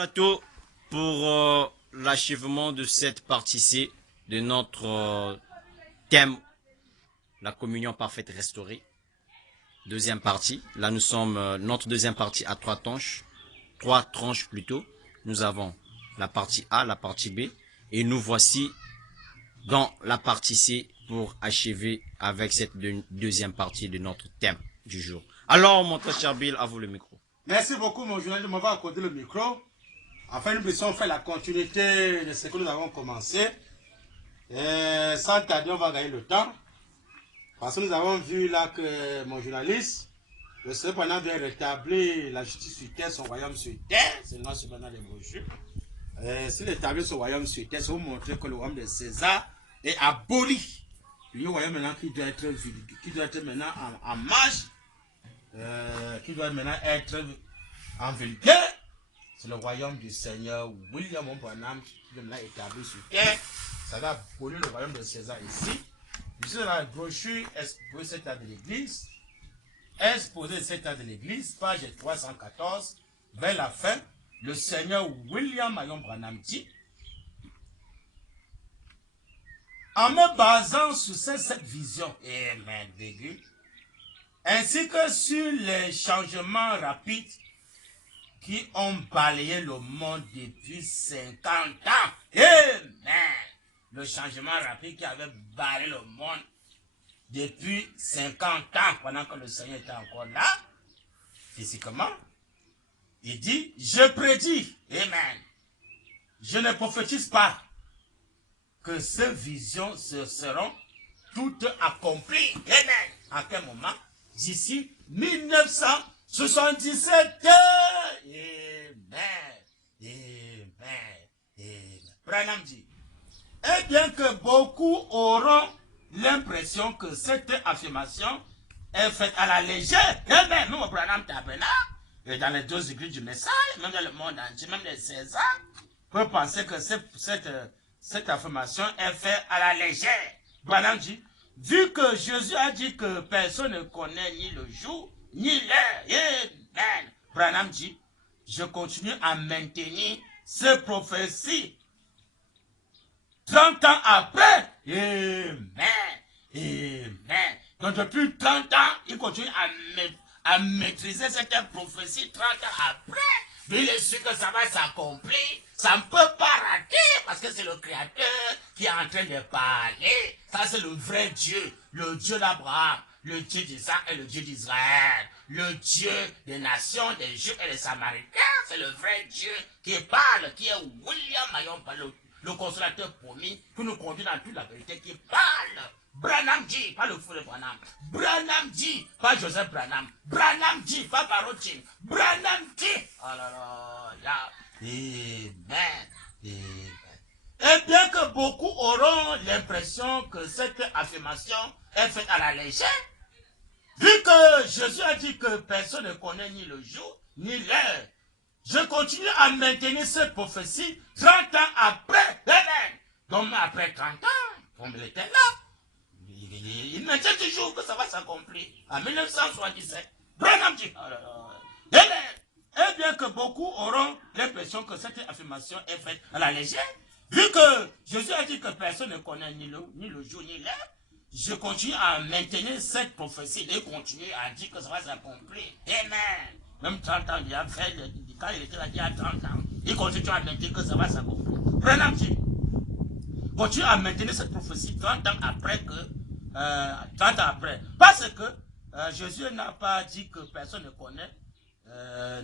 Plateau pour l'achèvement de cette partie-ci de notre thème, la communion parfaite restaurée. Deuxième partie. Là, nous sommes notre deuxième partie à trois tranches plutôt. Nous avons la partie A, la partie B, et nous voici dans la partie C pour achever avec cette deuxième partie de notre thème du jour. Alors, mon très cher Bill, à vous le micro. Merci beaucoup, mon journaliste, de m'avoir accordé le micro. Enfin, nous puissions faire la continuité de ce que nous avons commencé. Sans tarder, on va gagner le temps. Parce que nous avons vu là que mon journaliste, le cependant vient rétablir la justice sur terre, son royaume sur terre. C'est le nom cependant les brochures. S'il établit son royaume sur terre, c'est pour montrer que le royaume de César est aboli. Le royaume maintenant qui doit être maintenant en marche, qui doit maintenant être en vérité. C'est le royaume du Seigneur William Branham qui est maintenant établi sur terre. Ça va abolir le royaume de César ici. Ici, dans la brochure exposée cet état de l'église, page 314, vers la fin, le Seigneur William Marion Branham dit: en me basant sur cette vision, ainsi que sur les changements rapides qui ont balayé le monde depuis 50 ans. Amen. Le changement rapide qui avait balayé le monde depuis 50 ans, pendant que le Seigneur était encore là, physiquement. Il dit: je prédis, amen, je ne prophétise pas que ces visions seront toutes accomplies. Amen. À quel moment? D'ici 1977. Amen. Amen. Amen. Branham dit: et bien que beaucoup auront l'impression que cette affirmation est faite à la légère, amen, nous, Branham Tabena, et dans les deux églises du message, même dans le monde entier, même les Césars, peuvent penser que cette affirmation est faite à la légère. Branham dit: vu que Jésus a dit que personne ne connaît ni le jour, ni l'heure, amen. Branham dit: je continue à maintenir ces prophéties 30 ans après. Amen. Amen. Donc depuis 30 ans, il continue à maîtriser cette prophétie 30 ans après. Mais il est sûr que ça va s'accomplir. Ça ne peut pas rater parce que c'est le Créateur qui est en train de parler. Ça, c'est le vrai Dieu, le Dieu d'Abraham, le Dieu d'Isaac et le Dieu d'Israël, le Dieu des nations, des Juifs et des Samaritains. C'est le vrai Dieu qui parle, qui est William Marion, le consolateur promis, qui nous conduit dans toute la vérité, qui parle. Branham dit, pas le fou de Branham. Branham dit, pas Joseph Branham. Branham dit, pas Barotin. Branham dit. Alléluia. Amen. Amen. Et bien que beaucoup auront l'impression que cette affirmation est faite à la légère, vu que Jésus a dit que personne ne connaît ni le jour, ni l'heure, je continue à maintenir cette prophétie 30 ans après. Amen. Donc après 30 ans, comme il était là, il maintient toujours que ça va s'accomplir. En 1977, Branham dit: amen. Et bien que beaucoup auront l'impression que cette affirmation est faite à la légère, vu que Jésus a dit que personne ne connaît ni le jour ni l'heure, je continue à maintenir cette prophétie et continue à dire que ça va s'accomplir. Amen. Même 30 ans, il a fait, quand il était là, il y a 30 ans, il continue à maintenir que ça va s'accomplir. Branham dit: continue à maintenir cette prophétie 30 ans après que, 30 ans après. Parce que Jésus n'a pas dit que personne ne connaît,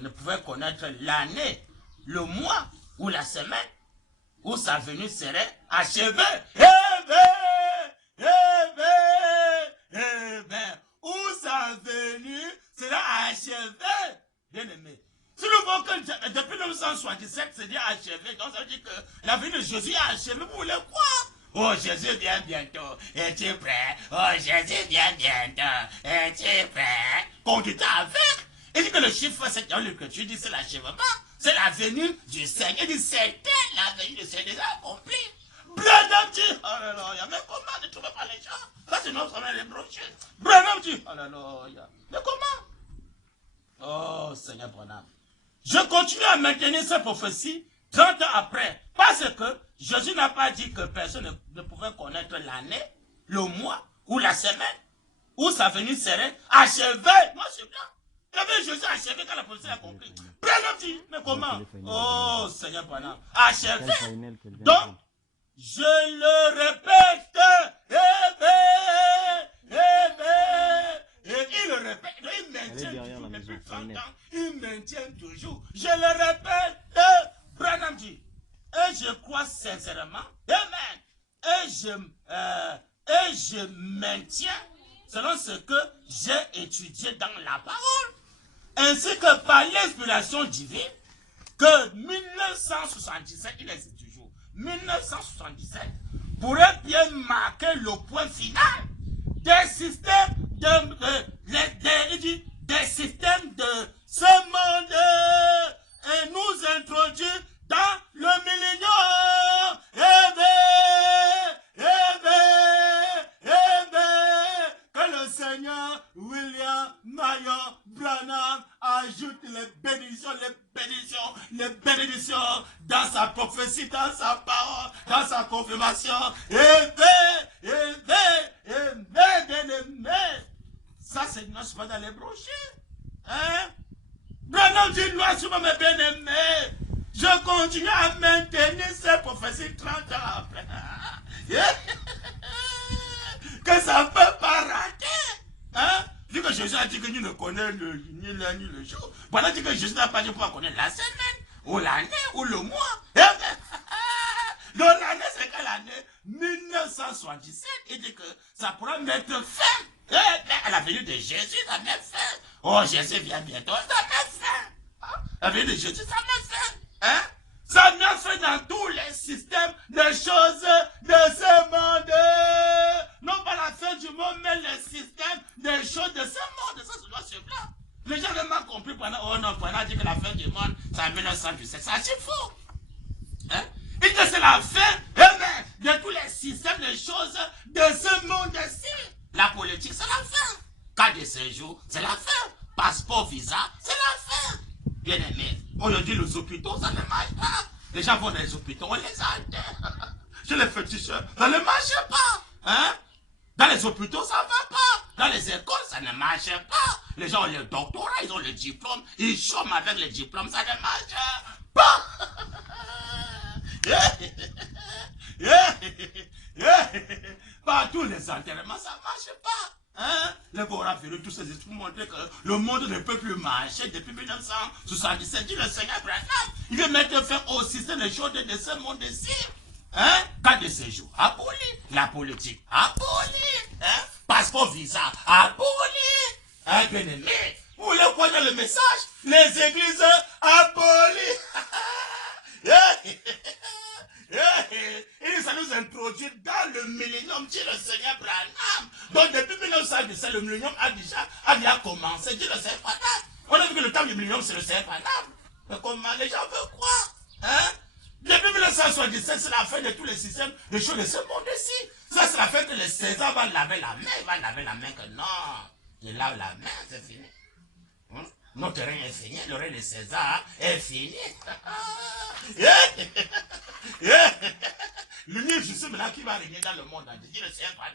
ne pouvait connaître l'année, le mois ou la semaine où sa venue serait achevée. Amen. Amen. Amen. Où sa venue sera achevée. Bien aimé. Si nous voyons que depuis 1977, c'est déjà achevé, donc ça veut dire que la venue de Jésus est achevée. Vous voulez quoi? Oh, Jésus vient bientôt. Es-tu prêt? Oh, Jésus vient bientôt. Es-tu prêt? Conduis avec. Il dit que le chiffre 7 dans l'écriture dit c'est l'achèvement. C'est la venue du Seigneur. Il dit c'était la venue du Seigneur déjà accomplie. Branham dit: alléluia. Mais comment ne trouvez pas les gens? Ça, c'est notre les brochures. Branham dit: alléluia. Mais comment? Oh, Seigneur Branham, Je continue à maintenir cette prophétie 30 ans après. Parce que Jésus n'a pas dit que personne ne pouvait connaître l'année, le mois ou la semaine, où sa venue serait achevée. Moi, c'est blanc. Il y avait Jésus achevé quand la prophétie a compris. Branham dit, mais comment? Oh, Seigneur Branham, achevé. Donc, je le répète, et il le répète, il maintient toujours depuis 30 ans, il maintient toujours. Je le répète, Branham dit, et je crois sincèrement, amen, et je maintiens selon ce que j'ai étudié dans la parole, ainsi que par l'inspiration divine, que 1977, il existe toujours, 1977 pourrait bien marquer le point final des systèmes des systèmes de ce monde et nous introduire dans le millénium. Que le Seigneur William Marion Branham ajoute les bénédictions dans sa prophétie, dans sa parole, dans sa confirmation. Ça, c'est non pas dans les brochures. Hein? Branham dit, moi, sur mes bien-aimés, je continue à maintenir ces prophéties 30 ans après. Que ça ne peut pas rater. Hein? Vu que Jésus a dit que nous ne connaissons ni l'heure ni le jour. Voilà, dit que Jésus n'a pas dit pour connaître la semaine, ou l'année, ou le mois. Donc l'année, c'est quelle année? 1977. Il dit que ça pourra mettre fin. À la venue de Jésus, ça met fin. Oh, Jésus vient bientôt, ça met fin. La venue de Jésus, ça met fin. Hein? Ça met fin dans tous les systèmes de choses de ce monde. Non pas la fin du monde, mais les systèmes de choses de ce monde. Ça, c'est noir sur blanc. Les gens n'ont pas compris pendant, oh non, pendant dit que la fin du monde, c'est en 1917. Ça, c'est faux. Hein? Il dit que c'est la fin de tous les systèmes de choses de ce monde-ci. La politique, c'est la fin. Carte de séjour, c'est la fin. Passeport, visa, c'est la fin. Bien aimé, aujourd'hui, les hôpitaux, ça ne marche pas. Les gens vont dans les hôpitaux, on les enterre. Chez les féticheurs, ça ne marche pas. Hein? Dans les hôpitaux, ça ne va pas. Dans les écoles, ça ne marche pas. Les gens ont le doctorat, ils ont le diplôme. Ils chôment avec le diplôme, ça ne marche pas. Partout les enterrements, ça ne marche pas. Hein? Le coronavirus, tous ces études montrent que le monde ne peut plus marcher depuis 1977. Dit le Seigneur Branham, il veut mettre fin au système de choses de ce monde-ci. Hein? Carte de séjour, aboli. La politique, aboli. Hein? Passeport, visa, aboli. Hein, bien aimé? Vous voulez connaître le message? Les églises abolies. Et ça nous introduit dans le millénium, dit le Seigneur Branham. Donc depuis 1917, le millénium a déjà commencé, dit le Seigneur Branham. On a vu que le temps du millénium, c'est le Seigneur Branham. Mais comment les gens veulent croire? Hein? Depuis 1977, c'est la fin de tous les systèmes de choses de ce monde-ci. Ça, c'est la fin que le César va laver la main. Il va laver la main que non, il lave la main, c'est fini. Hein? Notre règne est fini, le règne de César est fini. L'unique justice maintenant qui va régner dans le monde, dit le Seigneur Branham.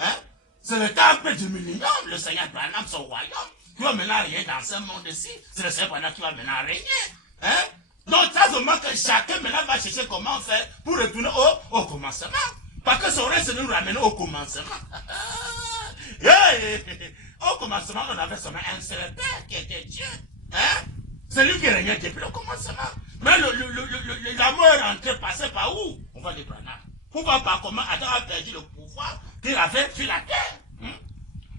Hein? C'est le temple du millénium, le Seigneur Branham, son royaume, qui va maintenant régner dans ce monde-ci. C'est le Seigneur Branham qui va maintenant régner. Hein? Donc, ça se manque que chacun maintenant va chercher comment faire pour retourner au commencement. Parce que son rêve, c'est de nous ramener au commencement. Au commencement, on avait seulement un seul Père qui était Dieu. Hein? C'est lui qui régnait depuis le commencement. Mais l'amour est rentré, passé par où? On va dire Branham. Pourquoi par comment Adam a perdu le pouvoir qu'il avait sur la terre?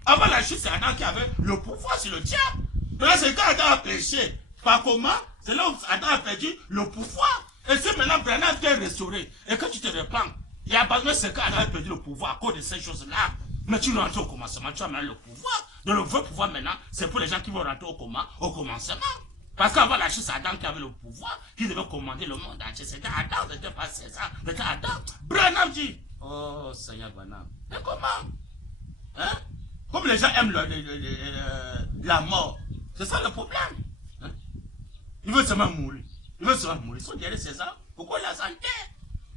Avant la chute, c'est Adam qui avait le pouvoir sur le diable. Donc c'est quand Adam a péché. Par comment? C'est là où Adam a perdu le pouvoir. Et si maintenant Branham t'est restauré et que tu te répands, il y a besoin de qu'Adam a perdu le pouvoir à cause de ces choses-là. Mais tu rentres au commencement, tu as maintenant le pouvoir. Donc le vrai pouvoir maintenant, c'est pour les gens qui vont rentrer au commencement. Parce qu'avant la chute, c'est Adam qui avait le pouvoir, qui devait commander le monde entier. C'était Adam, c'était pas César, c'était Adam. Branham dit, oh Seigneur Branham, mais comment? Hein? Comme les gens aiment la mort, c'est ça le problème. Hein? Il veut seulement mourir. Il veut seulement mourir. Ils sont derrière ces hommes. Pourquoi la santé?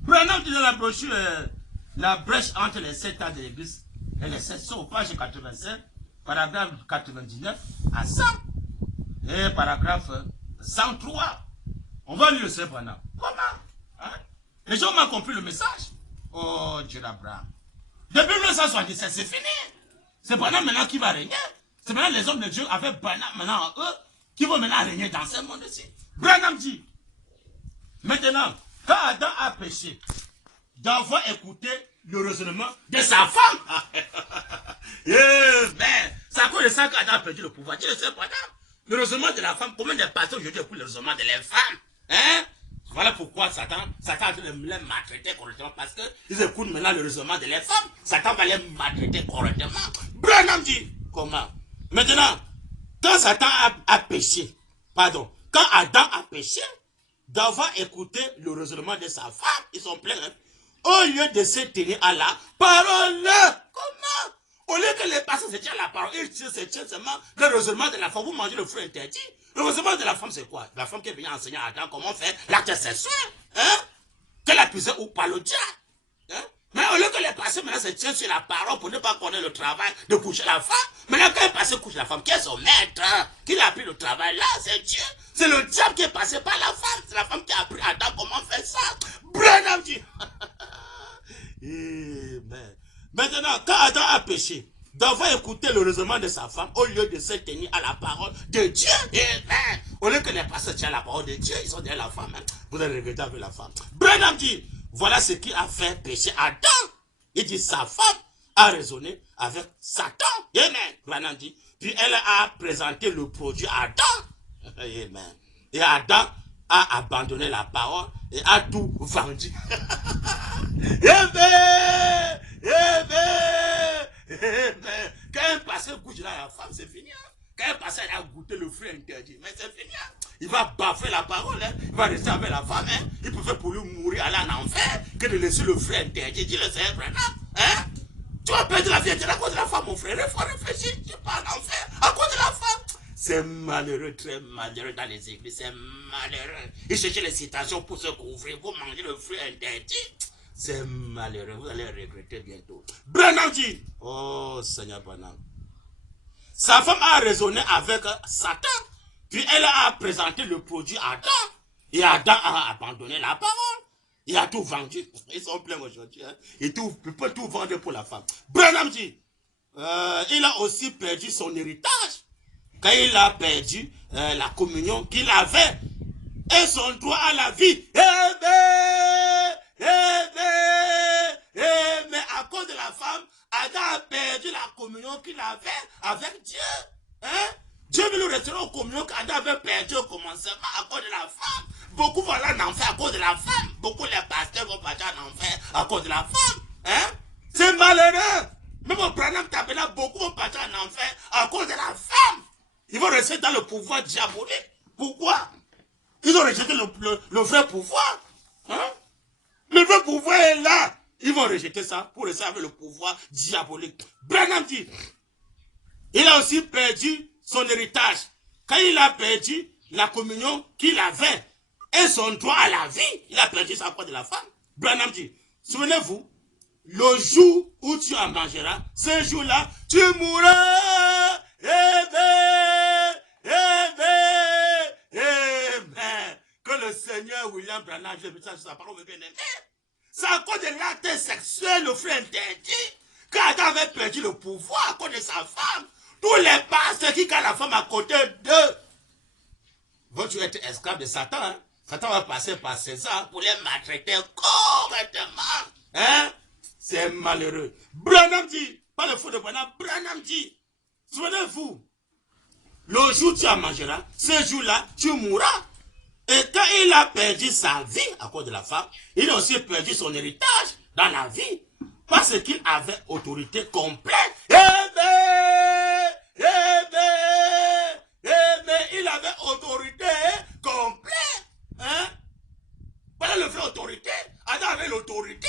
Branham dit dans la brochure, la brèche entre les 7 ans de l'église et les 7 sont, page 85, paragraphe 99 à 100. Et paragraphe 103. On va lire le Seigneur Branham. Comment? Hein? Les gens m'ont compris le message. Oh, Dieu d'Abraham. Depuis 1977, c'est fini. C'est Branham maintenant qui va régner. C'est maintenant les hommes de Dieu avec Branham maintenant en eux qui vont maintenant régner dans ce monde-ci. Branham dit, maintenant, quand Adam a péché, d'avoir écouté le raisonnement de sa femme. Mais c'est à cause de ça qu'Adam a perdu le pouvoir. Tu le sais, Branham? Le raisonnement de la femme, combien de pasteurs aujourd'hui écoutent le raisonnement de les femmes? Hein? Voilà pourquoi Satan a dû les maltraiter correctement, parce qu'ils écoutent maintenant le raisonnement de les femmes. Satan va les maltraiter correctement. Branham dit, comment? Maintenant, quand Satan a péché, pardon, quand Adam a péché, d'avoir écouté le raisonnement de sa femme, ils sont pleins, hein? Au lieu de se tenir à la parole. Comment? Au lieu que les pasteurs se tiennent à la parole, ils se tiennent seulement le raisonnement de la femme. Vous mangez le fruit interdit. Le raisonnement de la femme, c'est quoi? La femme qui est venue enseigner à Adam comment faire l'acte sexuel. Hein? Qu'elle a puisé ou par le diable. Hein? Mais au lieu que les pasteurs maintenant se tiennent sur la parole pour ne pas connaître le travail de coucher la femme, maintenant quand les pasteurs couchent la femme, qui est son maître? Qui a appris le travail là? C'est Dieu. C'est le diable qui est passé par la femme. C'est la femme qui a appris à Adam comment faire ça. Branham dit. Amen. Maintenant, quand Adam a péché, d'avoir écouté le raisonnement de sa femme, au lieu de se tenir à la parole de Dieu, amen. Au lieu que les pasteurs tiennent à la parole de Dieu, ils sont derrière la femme. Hein. Vous allez regretter avec la femme. Branham dit, voilà ce qui a fait pécher Adam. Il dit, sa femme a raisonné avec Satan. Amen. Branham dit, puis elle a présenté le produit à Adam. Amen. Et Adam a abandonné la parole et a tout vendu. Amen. Amen. Amen. Quand un pasteur goûte là la femme, c'est fini. Hein? Quand un pasteur a goûté le fruit interdit, mais c'est fini. Hein? Il va baffer la parole. Hein? Il va rester avec la femme. Hein? Il préfère pour lui mourir aller en enfer que de laisser le fruit interdit. Dis le Seigneur Branham. Hein? Tu vas perdre la vie à cause de la femme, mon frère. Il faut réfléchir. Tu pars en enfer à cause de la femme. C'est malheureux, très malheureux dans les églises. C'est malheureux. Ils cherchent les citations pour se couvrir. Vous mangez le fruit interdit. C'est malheureux. Vous allez regretter bientôt. Branham dit, oh Seigneur Branham. Sa femme a raisonné avec Satan. Puis elle a présenté le produit à Adam. Et Adam a abandonné la parole. Il a tout vendu. Ils sont pleins aujourd'hui. Hein? Il peut tout vendre pour la femme. Branham dit, il a aussi perdu son héritage. Quand il a perdu la communion qu'il avait et son droit à la vie. Mais à cause de la femme, Adam a perdu la communion qu'il avait avec Dieu. Hein? Dieu veut le restaurer aux communions qu'Adam avait perdu au commencement à cause de la femme. Beaucoup vont aller en enfer à cause de la femme. Beaucoup les pasteurs vont partir en enfer à cause de la femme. Hein? C'est malheureux. Même au Branham Tabernacle, beaucoup vont partir en enfer à cause de la femme. Ils vont rester dans le pouvoir diabolique. Pourquoi? Ils ont rejeté le vrai pouvoir. Hein? Le vrai pouvoir est là. Ils vont rejeter ça pour rester avec le pouvoir diabolique. Branham dit, il a aussi perdu son héritage. Quand il a perdu la communion qu'il avait et son droit à la vie, il a perdu ça à cause de la femme. Branham dit, souvenez-vous, le jour où tu en mangeras, ce jour-là, tu mourras. Amen. Amen. Amen. Que le Seigneur William Branham, je me dis sa parole, bien aimé. C'est à cause de l'acte sexuel, le fruit interdit, qu'Adam avait perdu le pouvoir à cause de sa femme. Tous les pasteurs qui gardent la femme à côté d'eux vont être esclaves de Satan. Hein? Satan va passer par César pour les maltraiter correctement. Hein? C'est malheureux. Branham dit, pas le faux de Branham, Branham dit, souvenez-vous, le jour où tu en mangeras, ce jour-là, tu mourras. Et quand il a perdu sa vie à cause de la femme, il a aussi perdu son héritage dans la vie. Parce qu'il avait autorité complète. Amen. Amen. Amen. Il avait autorité complète. Hein? Voilà le vrai autorité. Adam avait l'autorité.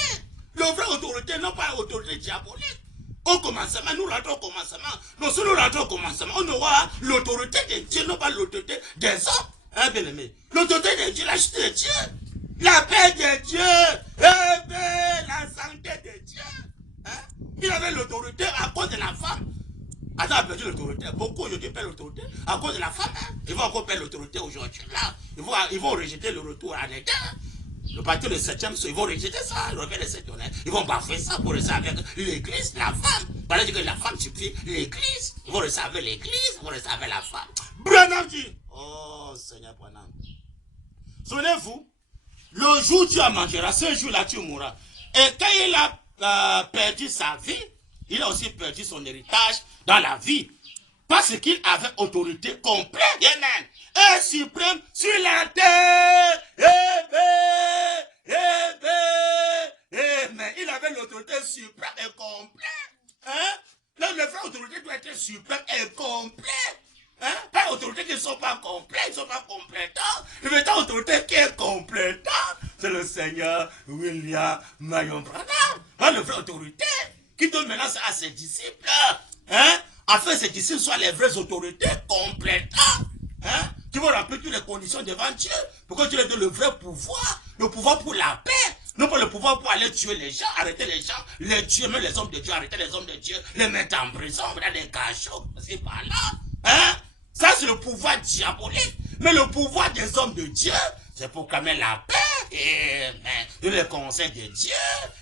Le vrai autorité, non pas l'autorité diabolique. Au commencement, nous rentrons au commencement. Donc si nous rentrons au commencement, on aura l'autorité de Dieu, non pas l'autorité des hommes. Hein, bien-aimé? L'autorité de Dieu, la justice de Dieu, la paix de Dieu, la santé de Dieu. Hein? Il avait l'autorité à cause de la femme. Adam a perdu l'autorité. Beaucoup aujourd'hui perdent l'autorité à cause de la femme. Hein? Ils vont encore perdre l'autorité aujourd'hui. Là, ils vont rejeter le retour à l'État. Le parti de 7e, ils vont rejeter ça, le revers de cette honneur. Ils vont bafouer ça pour rester avec l'église, la femme. Voilà que la femme suffit l'église. Ils vont rester avec l'église, ils vont rester avec la femme. Branham dit, oh Seigneur Branham. Souvenez-vous, le jour où tu en mangeras, ce jour-là tu mourras. Et quand il a perdu sa vie, il a aussi perdu son héritage dans la vie. Parce qu'il avait autorité complète, amen, et suprême sur la terre. Amen. Il avait l'autorité suprême et complète. Hein? La vraie autorité doit être suprême et complète. Hein? Pas autorité qui ne sont pas complètes, ils ne sont pas complétants. La vraie autorité qui est complétante, c'est le Seigneur William Marion Branham. La vraie autorité qui donne menace à ses disciples. Hein? Afin que ces disciples soient les vraies autorités complétantes. Hein? Qui vont remplir toutes les conditions devant Dieu. Pour que Dieu leur donne le vrai pouvoir. Le pouvoir pour la paix. Non pas le pouvoir pour aller tuer les gens, arrêter les gens, les tuer, même les hommes de Dieu, arrêter les hommes de Dieu, les mettre en prison, dans les cachots, c'est par là. Hein? Ça, c'est le pouvoir diabolique. Mais le pouvoir des hommes de Dieu, c'est pour proclamer la paix. Amen. Le conseil de Dieu,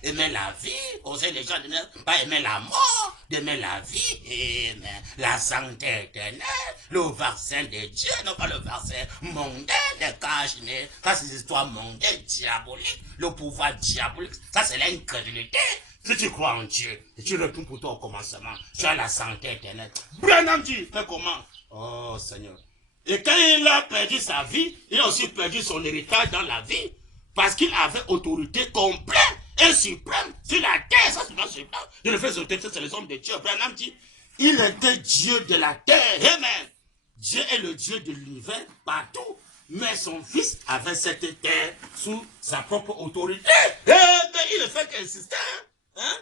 aimer la vie, conseil des gens de ne pas aimer la mort, d'aimer la vie, amen. La santé éternelle, le vaccin de Dieu, non pas le vaccin mondain, des cache-nez. Ça, c'est des histoires mondaines, diaboliques, le pouvoir diabolique, ça, c'est l'incrédulité. Si tu crois en Dieu, et tu retournes pour toi au commencement, tu as la santé éternelle. Branham dit, mais comment? Oh Seigneur. Et quand il a perdu sa vie, il a aussi perdu son héritage dans la vie. Parce qu'il avait autorité complète et suprême sur la terre. Ça, c'est pas suprême. Je le fais autorité, c'est les hommes de Dieu. Branham dit, il était Dieu de la terre. Amen. Dieu est le Dieu de l'univers partout. Mais son fils avait cette terre sous sa propre autorité. Mais il ne fait qu'insister. Hein?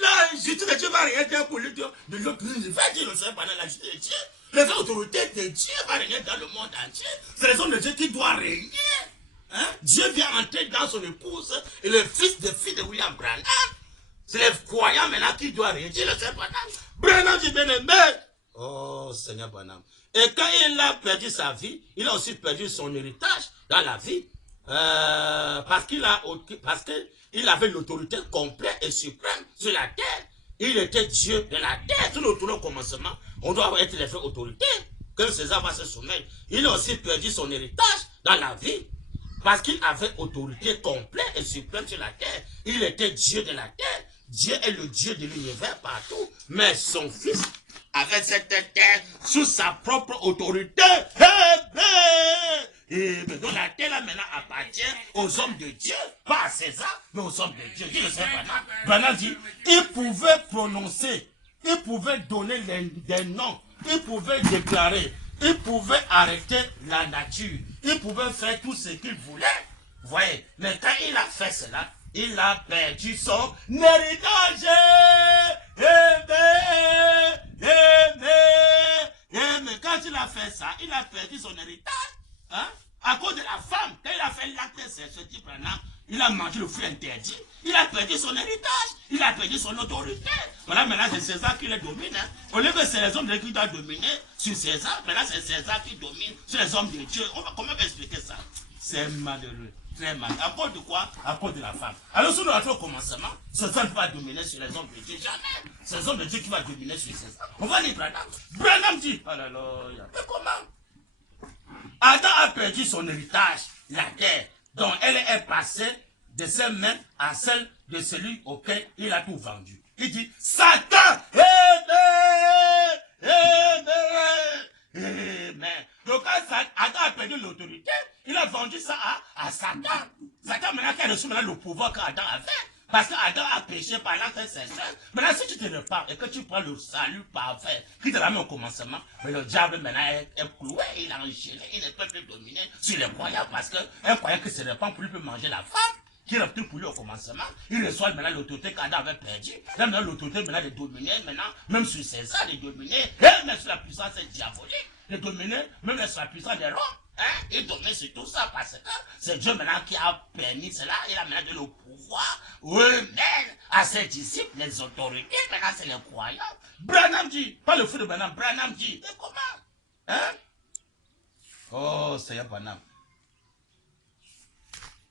La justice de Dieu va rien dire pour lui de l'autre univers. Dieu ne sait pas dans la justice de Dieu. Les autorités de Dieu va régner dans le monde entier. C'est les hommes de Dieu qui doivent régner. Hein? Dieu vient entrer dans son épouse et le fils de William Branham. C'est les croyants maintenant qui doivent régner. Dieu le sait Branham. Branham dit bien aimé. Oh Seigneur Branham. Et quand il a perdu sa vie, il a aussi perdu son héritage dans la vie. Parce qu'il avait l'autorité complète et suprême sur la terre. Il était Dieu de la terre. Tout au commencement, on doit être les vraies autorités. Que César va se soumettre. Il a aussi perdu son héritage dans la vie. Parce qu'il avait autorité complète et suprême sur la terre. Il était Dieu de la terre. Dieu est le Dieu de l'univers partout. Mais son fils avait cette terre sous sa propre autorité. Et donc la terre là maintenant appartient aux hommes de Dieu, pas à César, mais aux hommes de Dieu. Qui le sait Branham? Branham dit, il pouvait prononcer, il pouvait donner des noms, il pouvait déclarer, il pouvait arrêter la nature, il pouvait faire tout ce qu'il voulait. Vous voyez, mais quand il a fait cela, il a perdu son héritage. Mais quand il a fait ça, il a perdu son héritage. Hein? À cause de la femme, quand il a fait l'acte sexuel, il a mangé le fruit interdit, il a perdu son héritage, il a perdu son autorité. Voilà, maintenant c'est César qui le domine. Hein? Au lieu que c'est les hommes de Dieu qui doivent dominer sur César, maintenant c'est César qui domine sur les hommes de Dieu. Comment expliquer ça? C'est malheureux, très mal. À cause de quoi? À cause de la femme. Alors sur notre commencement, César ne va pas dominer sur les hommes de Dieu, jamais. C'est les hommes de Dieu qui va dominer sur César. On va lire Branham. Branham dit, alléluia. Mais comment? Adam a perdu son héritage, la terre, dont elle est passée de ses mains à celle de celui auquel il a tout vendu. Il dit, Satan, amen. Donc quand Adam a perdu l'autorité, il a vendu ça à Satan. Satan maintenant qui a reçu le pouvoir qu'Adam avait. Parce qu'Adam a péché par l'acte sexuel. Maintenant, si tu te repars et que tu prends le salut parfait, qui te ramène au commencement, mais le diable maintenant est cloué, il a enchaîné, il ne peut plus dominer sur les croyants parce qu'un croyant qui se répand pour lui peut manger la femme, qui retourne pour lui au commencement, il reçoit maintenant l'autorité qu'Adam avait perdue. Il a maintenant l'autorité maintenant de dominer, maintenant, même sur César, de dominer, et même sur la puissance diabolique. de dominer même les soi-puissants des Roms. Hein? Il domine sur tout ça parce que c'est Dieu maintenant qui a permis cela. Il a maintenant donné le pouvoir eux-mêmes à ses disciples, les autorités. Maintenant, c'est les croyants. Branham dit, pas le feu de Branham, Branham dit. Et comment? Hein? Oh, Seigneur Branham.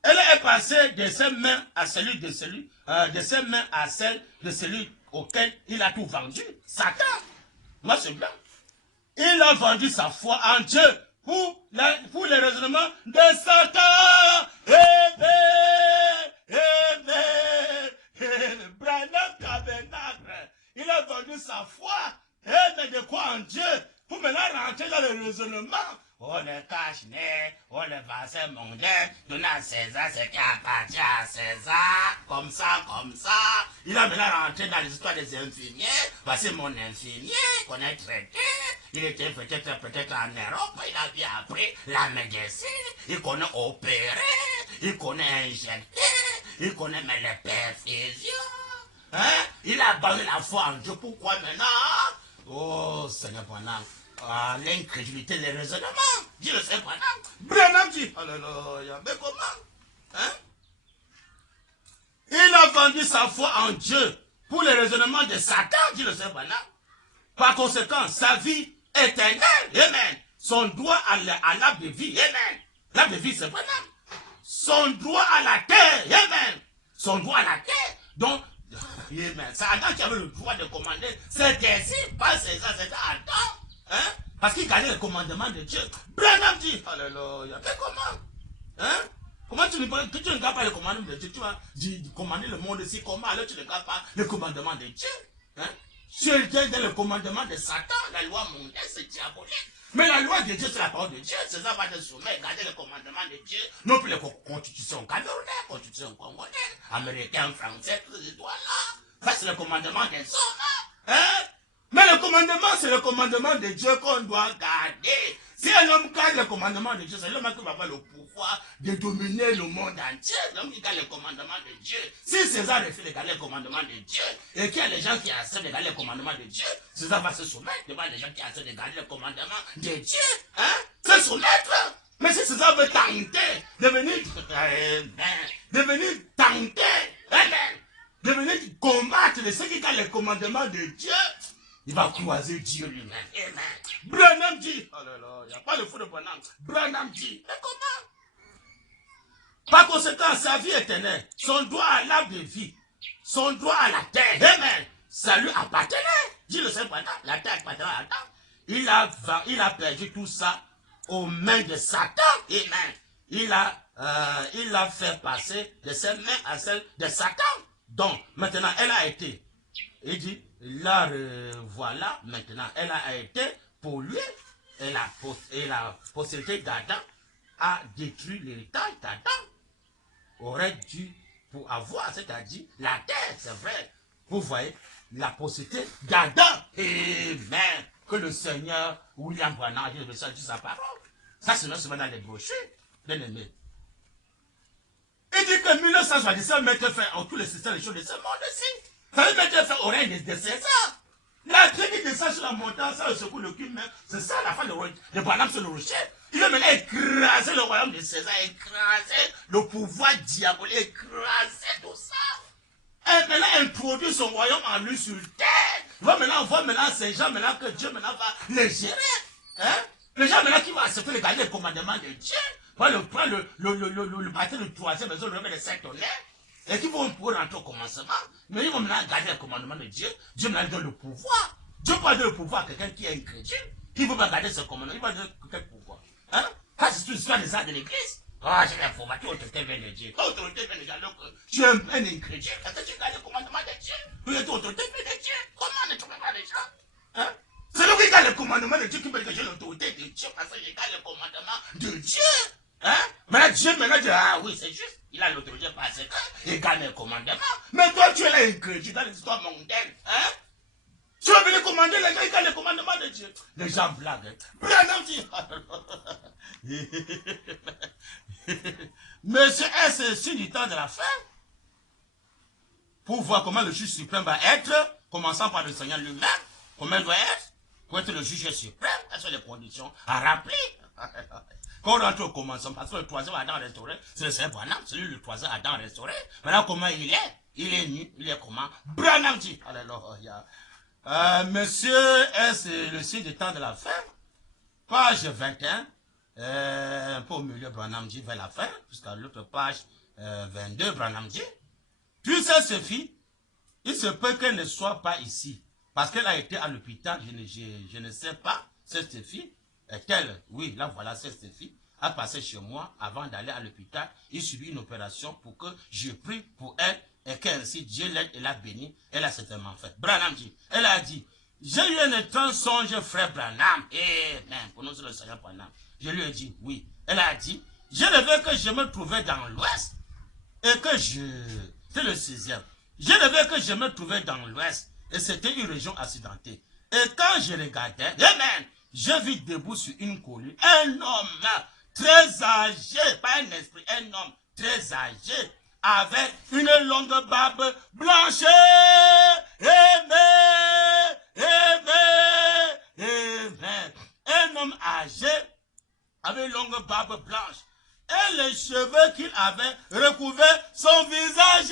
Elle est passée de ses mains à celui de celui, de ses mains à celle de celui auquel il a tout vendu. Satan. Moi, c'est bien. Il a vendu sa foi en Dieu pour les raisonnements de Satan. Branham Tabernacle. Il a vendu sa foi. Mais de quoi en Dieu? Pour maintenant rentrer dans le raisonnement. On les cache, on les vassals mondains, donner à César ce qui appartient à César, comme ça, comme ça. Il a maintenant rentré dans les histoires des infirmiers. Voici mon infirmier qu'on a traité. Il était peut-être en Europe, il a bien appris la médecine, il connaît opérer, il connaît injecter, il connaît même les perfusions. Hein? Il a banni la foi en Dieu. Pourquoi maintenant? Oh, Seigneur Branham. Ah, l'incrédulité, les raisonnements. Dis le Seigneur Branham. Branham dit, alléluia. Mais comment? Hein? Il a vendu sa foi en Dieu pour les raisonnements de Satan, dit le Seigneur Branham. Par conséquent, sa vie éternelle, amen. Son droit à l'arbre de vie, amen. L'arbre de vie, c'est Branham. Son droit à la terre, amen. Son droit à la terre. Donc, amen. C'est Adam qui avait le droit de commander. C'était ici, pas César, c'était Adam. Hein? Parce qu'il gardait le commandement de Dieu. Branham dit, alléluia. Mais comment? Hein? Comment tu ne gardes pas le commandement de Dieu? Tu vas commander le monde ici. Comment alors tu ne gardes pas le commandement de Dieu? Hein? Tu es dans le commandement de Satan. La loi mondaine, c'est diabolique. Mais la loi de Dieu, c'est la parole de Dieu. C'est ça va te soumettre, garder le commandement de Dieu. Non plus les constitutions camerounaises, constitutions congolaises, américaines, françaises, tous ces droits-là. Ça, c'est le commandement des hommes. Hein? Mais le commandement, c'est le commandement de Dieu qu'on doit garder. Si un homme garde le commandement de Dieu, c'est l'homme qui va avoir le pouvoir de dominer le monde entier. L'homme qui garde le commandement de Dieu. Si César refuse de garder le commandement de Dieu, et qu'il y a les gens qui acceptent de garder le commandement de Dieu, César va se soumettre devant les gens qui acceptent de garder le commandement de Dieu. Hein? Se soumettre. Mais si César veut tenter de venir combattre ceux qui gardent le commandement de Dieu, il va croiser Dieu lui-même. Amen. Branham dit, oh là là, il n'y a pas le feu de Branham. Branham dit, mais comment? Par conséquent, sa vie éternelle, son droit à l'arbre de vie, son droit à la terre, amen, ça lui appartenait. Dit le Saint Branham, la terre appartenait à Adam. Il a perdu tout ça aux mains de Satan. Amen. Il a fait passer de ses mains à celles de Satan. Donc, maintenant, elle a été, il dit, là, voilà, maintenant, elle a été polluée, et la postérité d'Adam a détruit l'héritage d'Adam. Aurait dû pour avoir, c'est-à-dire la terre, c'est vrai. Vous voyez, la postérité d'Adam. Amen. Que le Seigneur William Branham a dit le message de sa parole. Ça, c'est non seulement dans les brochures, bien aimé. Il dit que 1977 mettre fin à tous les systèmes des choses de ce monde-ci. Ça veut mettre fin au règne de César. La traite qui descend sur la montagne, ça le secoue le cul, c'est ça la fin de Branham sur le rocher. Il veut maintenant écraser le royaume de César, écraser le pouvoir diabolique, écraser tout ça. Et maintenant introduire son royaume en lui sur terre. Il va maintenant voir maintenant ces gens maintenant que Dieu maintenant va les gérer. Hein? Les gens maintenant qui vont accepter de garder le commandement de Dieu. Prendre le matin du troisième maison, le réveil de Saint-Tonnerre. Et qui vont pour rentrer au commencement. Mais ils vont maintenant garder le commandement de Dieu. Dieu maintenant donne le pouvoir. Dieu peut donner le pouvoir à quelqu'un qui est incrédule. Qui ne veut pas garder ce commandement. Il va donner quel pouvoir. Hein? Ça, c'est une histoire des arts de l'église. Ah, j'ai l'information, tu autorité vient de Dieu. Quand autorité vient de Dieu, alors que tu es un incrédule, quand tu gardes le commandement de Dieu, tu es autorité vient de Dieu. Comment ne trouves pas les gens? Hein? C'est lui qui garde le commandement de Dieu qui peut dire que j'ai l'autorité de Dieu parce que je garde le commandement de Dieu. Hein? Maintenant, Dieu maintenant dit, ah oui, c'est juste. Il a l'autorité parce qu'il garde le commandement. Mais toi, tu es là incrédule dans l'histoire mondaine. Hein? Tu vas venir commander les gens, ils gardent le commandement de Dieu. Les gens blaguent. Branham dit, Monsieur S, c'est sur du temps de la fin. Pour voir comment le juge suprême va être, commençant par le Seigneur lui-même, comment il doit être, pour être le juge suprême. quelles sont les conditions à rappeler. Quand on rentre au commencement, parce que le troisième Adam restauré, c'est le Seigneur Branham, c'est lui le troisième Adam restauré. Maintenant, comment il est? Il est nu, il est comment? Branham dit. Alléluia. Monsieur, est-ce le signe du temps de la fin? Page 21, un peu au milieu, Branham dit vers la fin, jusqu'à l'autre page 22, Branham dit. Puis ça se fit, il se peut qu'elle ne soit pas ici, parce qu'elle a été à l'hôpital, je ne sais pas, cette fille, est-elle, oui, là voilà, cette fille, a passé chez moi avant d'aller à l'hôpital, il subit une opération pour que je prie pour elle, et qu'ainsi Dieu l'aide et l'a bénie, elle a certainement fait. Branham dit, elle a dit, j'ai eu un étrange songe, frère Branham, pour nous le Seigneur Branham. Je lui ai dit, oui, elle a dit, je rêvais que je me trouvais dans l'ouest, et que c'est le 6e, je rêvais que je me trouvais dans l'ouest, et c'était une région accidentée. Et quand je regardais, amen, je vis debout sur une colline un homme très âgé, pas un esprit, un homme très âgé, avec une longue barbe blanche. Amen, amen, amen. Un homme âgé avec une longue barbe blanche. Et les cheveux qu'il avait recouverts son visage.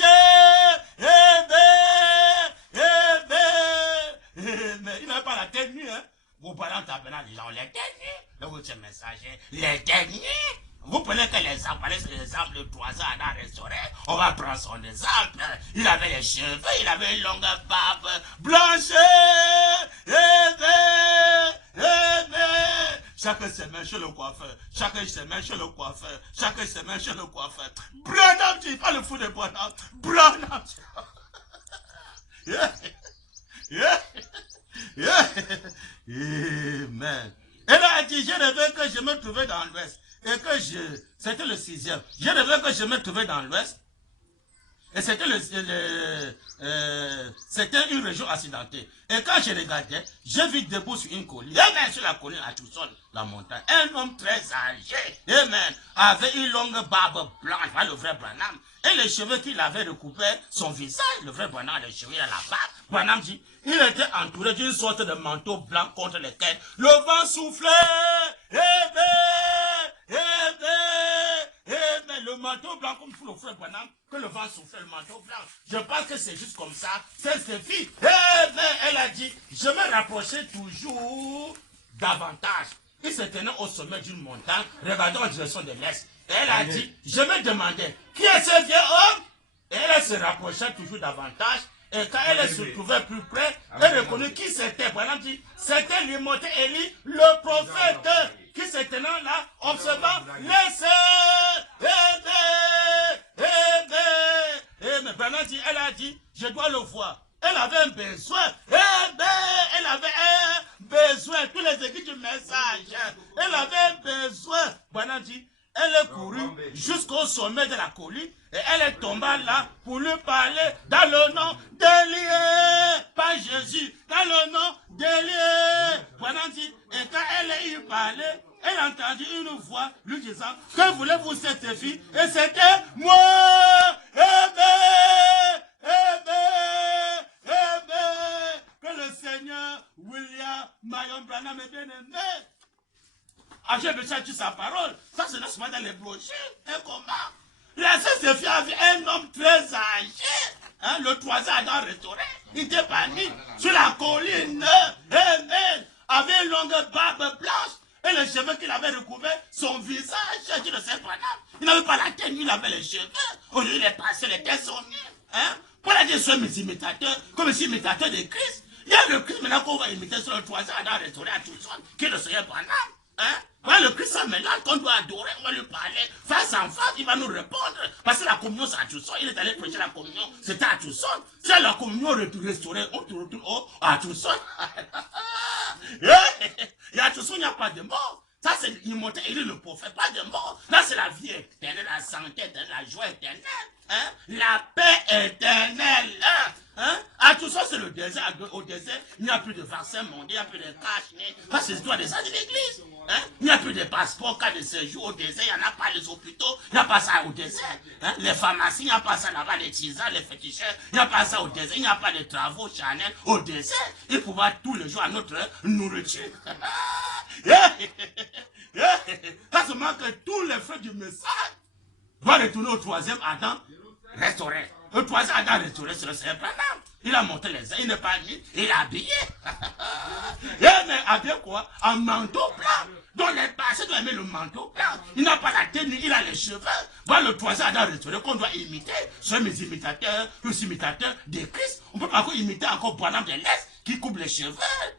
Amen, amen, amen. Il n'avait pas la tête nue, hein. Vos parents t'appellent les gens les têtes nues. Le votre messager, les têtes nues. Vous prenez que l'exemple, c'est l'exemple de 3 ans à restaurer. On va prendre son exemple. Il avait les cheveux, il avait une longue barbe blanche. Amen, amen. Chacun semaine chez le coiffeur. Chacun semaine chez le coiffeur. Chacun semaine chez le coiffeur. Branham, tu pas le fou de Branham. Branham. Yeah. Yeah. Yeah. Amen. Elle a dit, je rêvais que je me trouvais dans l'ouest. Et que c'était le 6e. Je rêvais que je me trouvais dans l'ouest. Et c'était c'était une région accidentée. Et quand je regardais, je vis debout sur une colline. Amen, sur la colline à Tucson, la montagne. Un homme très âgé, amen, avait une longue barbe blanche, pas le vrai Branham. Et les cheveux qu'il avait recouverts son visage, le vrai Branham, les cheveux à la barbe. Branham dit, il était entouré d'une sorte de manteau blanc contre lequel le vent soufflait. Amen, amen, amen. Le manteau blanc comme pour le frère Branham, que le vent souffle le manteau blanc. Je pense que c'est juste comme ça. C'est ses filles. Elle a dit, je me rapprochais toujours davantage. Il se tenait au sommet d'une montagne, regardant en direction de l'est. Elle a dit, je me demandais, qui est ce vieux homme? Et elle se rapprochait toujours davantage. Et quand elle se trouvait plus près, elle reconnut qui c'était. Branham dit, c'était Limothe Élie, le prophète, qui se tenait là, observant les sœurs. Mais Branham dit, elle a dit, je dois le voir. Elle avait un besoin. Elle avait un besoin. Tous les écrits du message. Elle avait un besoin. Branham dit, elle est courue jusqu'au sommet de la colline et elle est tombée là pour lui parler dans le nom d'Élie, pas Jésus, dans le nom d'Élie. Branham dit, et quand elle est y parlé, elle a entendu une voix lui disant, que voulez-vous cette fille? Et c'était moi. Amen, amen, amen. Que le Seigneur William Marion Branham est bien aimé. J'ai besoin de sa parole. Ça, c'est n'est-ce pas dans les brochures. Un combat. La sœur Sophie avait un homme très âgé. Hein, le 3 ans Adam restauré. Il était parmi sur la colline. Amen. Avait une longue barbe blanche. Et les cheveux qu'il avait recouverts, son visage, je ne sais pas. Il n'avait pas la tête, il avait les cheveux. Au lieu de passer les têtes sont nus. Hein? Pour la dire, sois mes imitateurs, comme mes imitateurs de Christ. Il y a le Christ maintenant qu'on va imiter sur le 3 ans Adam restauré à Tucson, qui est le Seigneur Branham. Hein? Voilà le Christ maintenant qu'on doit adorer, on va lui parler face en face, il va nous répondre. Parce que la communion c'est à Tucson, il est allé prêcher la communion, c'était à Tucson. C'est la communion restaurée, on te retourne à Tucson. Et à Tucson, il n'y a pas de mort. Ça c'est Limothe Élie le prophète, pas de mort. Là c'est la vie éternelle, la santé éternelle, la joie éternelle. Hein? La paix éternelle. Hein? À tout ça, c'est le désert. Au désert, il n'y a plus de vaccin mondial, il n'y a plus de cash. Ça, c'est l'histoire des gens de l'église. Hein? Il n'y a plus de passeport, cas de séjour au désert. Il n'y en a pas les hôpitaux. Il n'y a pas ça au désert. Hein? Les pharmacies, il n'y a pas ça là-bas, les tisanes, les féticheurs. Il n'y a pas ça au désert. Il n'y a pas de travaux Chanel au désert. Il faut voir tous les jours à notre nourriture. Ça se manque que tous les frères du message doivent retourner au troisième Adam restauré. Le troisième Adam restauré, c'est le Seigneur Branham. Il a monté les ailes, il n'est pas mis, il est habillé. Il est habillé quoi? En manteau blanc. Donc les passés doivent aimer le manteau blanc. Il n'a pas la tête, il a les cheveux. Voilà le troisième Adam restauré qu'on doit imiter. Ce sont mes imitateurs, tous imitateurs de Christ. On peut pas encore imiter encore Branham de l'Est qui coupe les cheveux.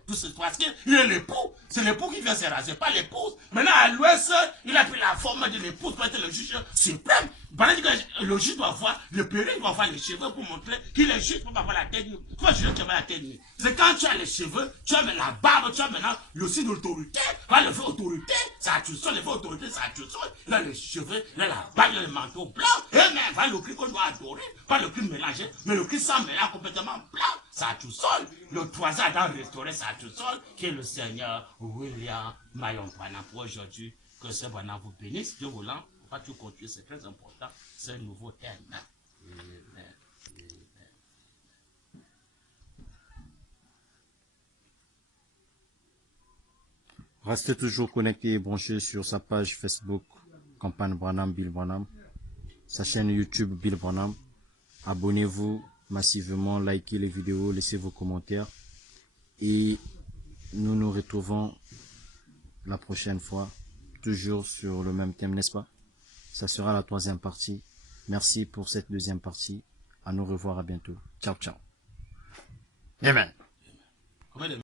Tout ce parce qu'il est l'époux. C'est l'époux qui vient se raser, pas l'épouse. Maintenant à l'ouest, il a pris la forme de l'épouse pour être le juge suprême. Pendant que le juge doit voir, le perruque doit voir les cheveux pour montrer qu'il est juste pour pas avoir la tête nue. Faut juger qui a la tête nue. C'est quand tu as les cheveux, tu as la barbe, tu as maintenant le signe d'autorité. Va le faire autorité, ça a tout seul, le fait autorité, ça a tout seul. Il a les cheveux, il a la barbe, il a le manteau blanc. Et mais va le Christ qu'on doit adorer, pas le Christ mélangé, mais le Christ sans mélange complètement blanc. Ça a tout seul. Le troisième Adam restauré, ça a tout seul, qui est le Seigneur William Marion Branham pour aujourd'hui. Que ce Branham vous bénisse, Dieu voulant. Pas tout continuer, c'est très important. C'est un nouveau thème. Amen. Restez toujours connectés et branchés sur sa page Facebook, Campagne Branham, Bill Branham, sa chaîne YouTube, Bill Branham. Abonnez-vous massivement, likez les vidéos, laissez vos commentaires. Et nous nous retrouvons la prochaine fois, toujours sur le même thème, n'est-ce pas? Ça sera la troisième partie. Merci pour cette deuxième partie. À nous revoir à bientôt. Ciao, ciao. Amen.